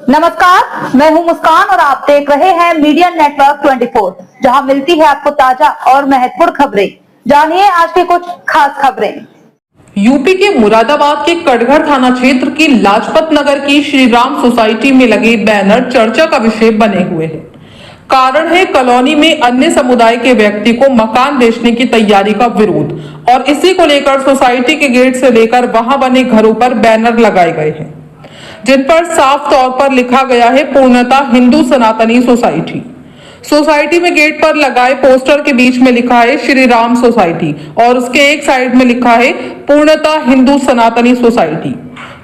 नमस्कार, मैं हूं मुस्कान और आप देख रहे हैं मीडिया नेटवर्क 24, जहां मिलती है आपको ताजा और महत्वपूर्ण खबरें। जानिए आज की कुछ खास खबरें। यूपी के मुरादाबाद के कटघर थाना क्षेत्र की लाजपत नगर की श्री राम सोसाइटी में लगे बैनर चर्चा का विषय बने हुए हैं। कारण है कॉलोनी में अन्य समुदाय के व्यक्ति को मकान बेचने की तैयारी का विरोध, और इसी को लेकर सोसाइटी के गेट से लेकर वहां बने घरों पर बैनर लगाए गए हैं, जिन पर साफ तौर पर लिखा गया है पूर्णतः हिंदू सनातनी सोसाइटी। सोसाइटी में गेट पर लगाए पोस्टर के बीच में लिखा है श्री राम सोसाइटी और उसके एक साइड में लिखा है पूर्णतः हिंदू सनातनी सोसाइटी।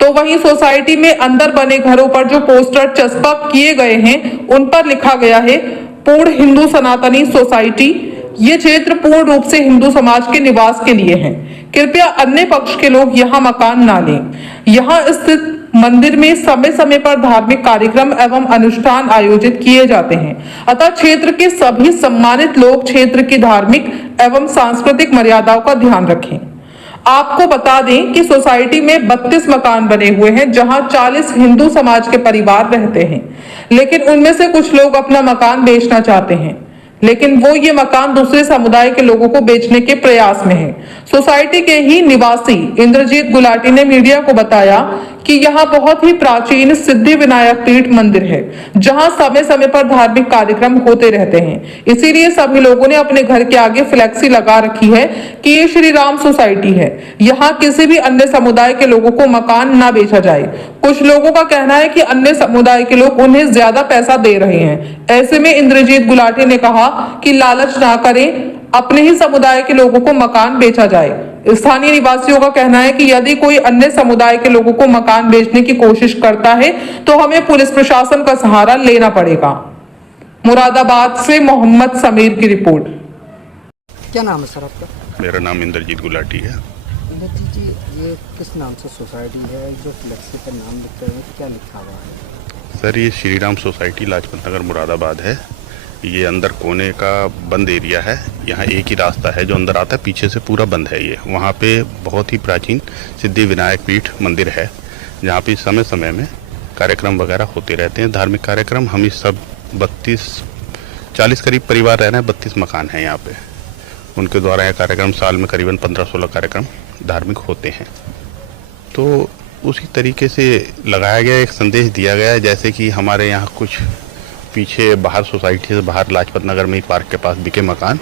तो वहीं सोसाइटी में अंदर बने घरों पर जो पोस्टर चस्पा किए गए हैं उन पर लिखा गया है पूर्ण हिंदू सनातनी सोसाइटी। ये क्षेत्र पूर्ण रूप से हिंदू समाज के निवास के लिए है। कृपया अन्य पक्ष के लोग यहाँ मकान ना लें। यहाँ स्थित मंदिर में समय समय पर धार्मिक कार्यक्रम एवं अनुष्ठान आयोजित किए जाते हैं, अतः क्षेत्र के सभी सम्मानित लोग क्षेत्र की धार्मिक एवं सांस्कृतिक मर्यादाओं का ध्यान रखें। आपको बता दें कि सोसाइटी में 32 मकान बने हुए हैं, जहां 40 हिंदू समाज के परिवार रहते हैं, लेकिन उनमें से कुछ लोग अपना मकान बेचना चाहते हैं, लेकिन वो ये मकान दूसरे समुदाय के लोगों को बेचने के प्रयास में है। सोसाइटी के ही निवासी इंद्रजीत गुलाटी ने मीडिया को बताया कि यहाँ बहुत ही प्राचीन सिद्धि विनायक पीठ मंदिर है, जहाँ समय समय पर धार्मिक कार्यक्रम होते रहते हैं। इसीलिए सभी लोगों ने अपने घर के आगे फ्लेक्सी लगा रखी है कि ये श्री राम सोसाइटी है, यहाँ किसी भी अन्य समुदाय के लोगों को मकान ना बेचा जाए। कुछ लोगों का कहना है कि अन्य समुदाय के लोग उन्हें ज्यादा पैसा दे रहे हैं। ऐसे में इंद्रजीत गुलाटी ने कहा कि लालच ना करें, अपने ही समुदाय के लोगों को मकान बेचा जाए। स्थानीय निवासियों का कहना है कि यदि कोई अन्य समुदाय के लोगों को मकान बेचने की कोशिश करता है तो हमें पुलिस प्रशासन का सहारा लेना पड़ेगा। मुरादाबाद से मोहम्मद समीर की रिपोर्ट। क्या नाम है सर आपका? मेरा नाम इंद्रजीत गुलाटी है। इंद्रजीत जी, ये किस नाम से सोसाइटी है? जो फ्लेक्सी पर नाम लिखते हैं क्या लिखा हुआ है? सर ये श्री राम सोसाइटी लाजपत नगर मुरादाबाद है। ये अंदर कोने का बंद एरिया है। यहाँ एक ही रास्ता है जो अंदर आता है, पीछे से पूरा बंद है। ये वहाँ पे बहुत ही प्राचीन सिद्धि विनायक पीठ मंदिर है, जहाँ पे समय समय में कार्यक्रम वगैरह होते रहते हैं, धार्मिक कार्यक्रम। हम इस सब 40 करीब परिवार रह रहे हैं, 32 मकान हैं यहाँ पे। उनके द्वारा यह कार्यक्रम साल में करीबन 15-16 कार्यक्रम धार्मिक होते हैं। तो उसी तरीके से लगाया गया, एक संदेश दिया गया है, जैसे कि हमारे यहाँ कुछ पीछे बाहर सोसाइटी से बाहर लाजपत नगर में पार्क के पास बिके मकान,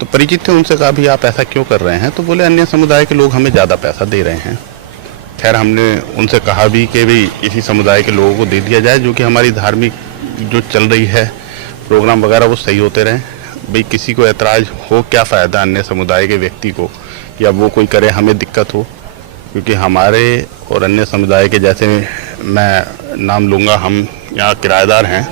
तो परिचित थे, उनसे कहा भी आप ऐसा क्यों कर रहे हैं? तो बोले अन्य समुदाय के लोग हमें ज़्यादा पैसा दे रहे हैं। खैर हमने उनसे कहा भी कि भाई इसी समुदाय के लोगों को दे दिया जाए, जो कि हमारी धार्मिक जो चल रही है प्रोग्राम वगैरह वो सही होते रहें। भाई किसी को ऐतराज़ हो क्या फ़ायदा अन्य समुदाय के व्यक्ति को, या वो कोई करे हमें दिक्कत हो, क्योंकि हमारे और अन्य समुदाय के, जैसे मैं नाम लूँगा, हम यहाँ किराएदार हैं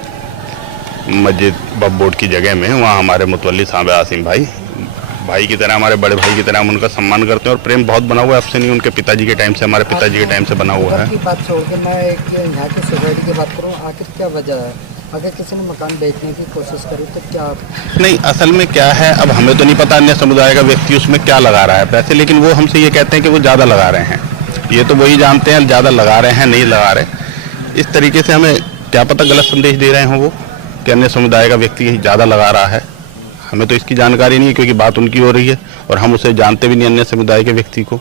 मस्जिद बब बोर्ड की जगह में। वहाँ हमारे मुतवल्ली साहब आसिम भाई की तरह, हमारे बड़े भाई की तरह हम उनका सम्मान करते हैं और प्रेम बहुत बना हुआ है। अब से नहीं, उनके पिताजी के टाइम से, हमारे पिताजी के टाइम से बना हुआ है। बात छोड़ के मैं एक यहाँ की सोसाइटी की बात करूँ, आखिर क्या वजह है? अगर किसी ने मकान बेचने की कोशिश करी तो क्या? नहीं, असल में क्या है, अब हमें तो नहीं पता अन्य समुदाय का व्यक्ति उसमें क्या लगा रहा है पैसे, लेकिन वो हमसे ये कहते हैं कि वो ज़्यादा लगा रहे हैं। ये तो वही जानते हैं ज़्यादा लगा रहे हैं नहीं लगा रहे। इस तरीके से हमें क्या पता गलत संदेश दे रहे हों वो, कि अन्य समुदाय का व्यक्ति ज़्यादा लगा रहा है। हमें तो इसकी जानकारी नहीं है, क्योंकि बात उनकी हो रही है और हम उसे जानते भी नहीं अन्य समुदाय के व्यक्ति को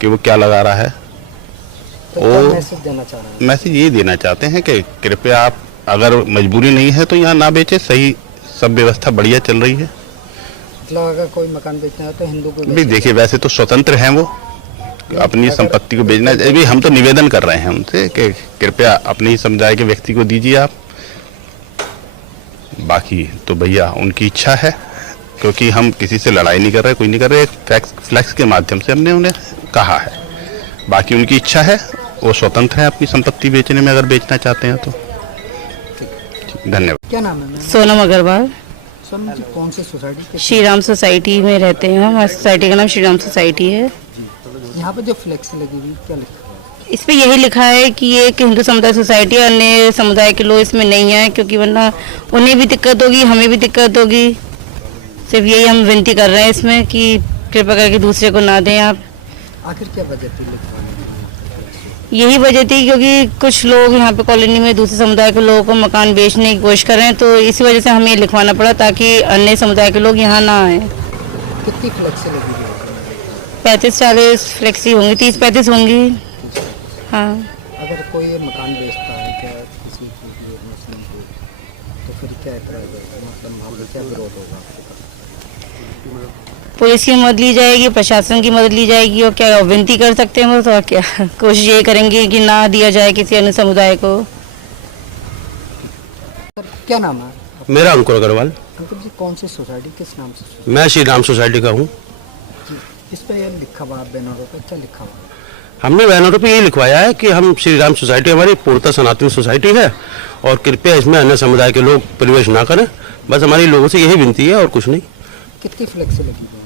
कि वो क्या लगा रहा है। तो क्या मैसेज देना चाह रहे हैं? मैसेज ये देना चाहते हैं कि कृपया आप, अगर मजबूरी नहीं है तो यहाँ ना बेचे, सही सब व्यवस्था बढ़िया चल रही है। मतलब अगर कोई मकान बेचना है तो हिंदू को भी देखिए, वैसे तो स्वतंत्र हैं वो, अपनी संपत्ति को बेचना। अभी हम तो निवेदन कर रहे हैं उनसे कि कृपया अपने ही समुदाय के व्यक्ति को दीजिए आप। बाकी तो भैया उनकी इच्छा है, क्योंकि हम किसी से लड़ाई नहीं कर रहे, कोई नहीं कर रहे। एक फ्लैक्स के माध्यम से हमने उन्हें कहा है। बाकी उनकी इच्छा है, वो स्वतंत्र है अपनी संपत्ति बेचने में, अगर बेचना चाहते हैं तो। धन्यवाद। क्या नाम है? सोनम अग्रवाल। सोनम जी, कौन सी सोसाइटी? श्री राम सोसाइटी में रहते हैं हम। सोसाइटी का नाम श्री राम सोसाइटी है। यहाँ पर जो फ्लेक्स लगी हुई क्या लिखा है? इस पे यही लिखा है कि ये एक हिंदू समुदाय सोसाइटी है, अन्य समुदाय के लोग इसमें नहीं आए, क्योंकि वरना उन्हें भी दिक्कत होगी, हमें भी दिक्कत होगी। सिर्फ यही हम विनती कर रहे हैं इसमें कि कृपया करके दूसरे को ना दें आप। आखिर क्या वजह थी? यही वजह थी क्योंकि कुछ लोग यहाँ पे कॉलोनी में दूसरे समुदाय के लोगों को मकान बेचने की कोशिश कर रहे हैं, तो इसी वजह से हमें ये लिखवाना पड़ा ताकि अन्य समुदाय के लोग यहाँ ना आए। कितनी फ्लेक्सी लगी हुई है? 35-40 फ्लेक्सी होंगी, 30-35 होंगी। हाँ, अगर कोई ये मकान बेचता है क्या किसी की मुस्लिम को, तो फिर क्या एतराज़ होगा, मतलब वहाँ पर क्या विरोध होगा आपके पास? पुलिस की मदद ली जाएगी, प्रशासन की मदद ली जाएगी, और क्या विनती कर सकते हैं वो, तो और क्या कोशिश ये करेंगे कि ना दिया जाए किसी अन्य समुदाय को। सर क्या नाम है? मेरा अंकुर अग्रवाल। अंकुर जी, कौन सी सोसाइटी, किस नाम से? मैं श्री राम सोसाइटी का हूँ। इस पर ये लिखा हुआ बैनरों पर क्या लिखा हुआ? हमने बैनरों पे ये लिखवाया है कि हम श्री राम सोसाइटी हमारी पूर्णतः सनातन सोसाइटी है और कृपया इसमें अन्य समुदाय के लोग प्रवेश ना करें। बस हमारी लोगों से यही विनती है और कुछ नहीं। कितनी फ्लेक्सी लगी हुई है?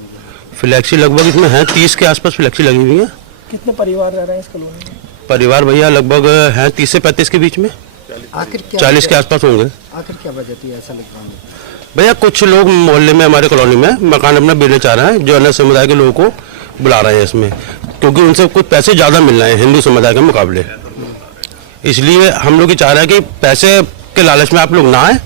फ्लैक्सी लगभग इसमें है 30 के आसपास फ्लैक्सी लगी हुई है। कितने परिवार रह रहे हैं इस कॉलोनी में? परिवार भैया लगभग है 30 से 35 के बीच में, आखिर क्या 40 के आसपास होंगे। आखिर क्या वजह थी ऐसा लिखवाने? भैया कुछ लोग मोहल्ले में हमारे कॉलोनी में मकान अपना बेचना चाह रहे हैं, जो अन्य समुदाय के लोगों को बुला रहे हैं इसमें, क्योंकि उनसे कुछ पैसे ज़्यादा मिल रहे हैं हिंदू समुदाय के मुकाबले। इसलिए हम लोग ये चाह रहे हैं कि पैसे के लालच में आप लोग ना आए,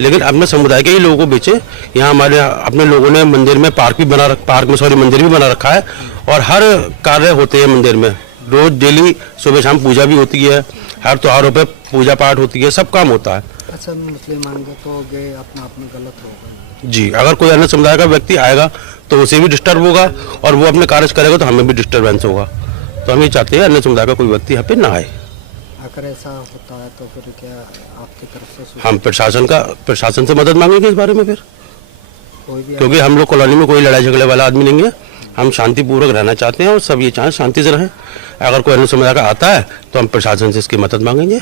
लेकिन अपने समुदाय के ही लोगों को बेचे। यहाँ हमारे अपने लोगों ने मंदिर में मंदिर भी बना रखा है और हर कार्य होते हैं मंदिर में। रोज डेली सुबह शाम पूजा भी होती है, हर त्योहारों पे पूजा पाठ होती है, सब काम होता है। अच्छा, मुस्लिम आएंगे तो गए अपना अपना गलत होगा जी, अगर कोई अन्य समुदाय का व्यक्ति आएगा तो उसे भी डिस्टर्ब होगा और वो अपने कार्य करेगा तो हमें भी डिस्टर्बेंस होगा। तो हम ये चाहते हैं अन्य समुदाय का कोई व्यक्ति यहाँ पे ना आए। अगर ऐसा होता है तो फिर क्या आपकी तरफ से हम प्रशासन से मदद मांगेंगे इस बारे में फिर, कोई भी क्योंकि हम लोग कॉलोनी में कोई लड़ाई झगड़े वाला आदमी नहीं है। हम शांतिपूर्वक रहना चाहते हैं और सब ये चाहें शांति से रहें। अगर कोई अन्य समुदाय का आता है तो हम प्रशासन से इसकी मदद मांगेंगे।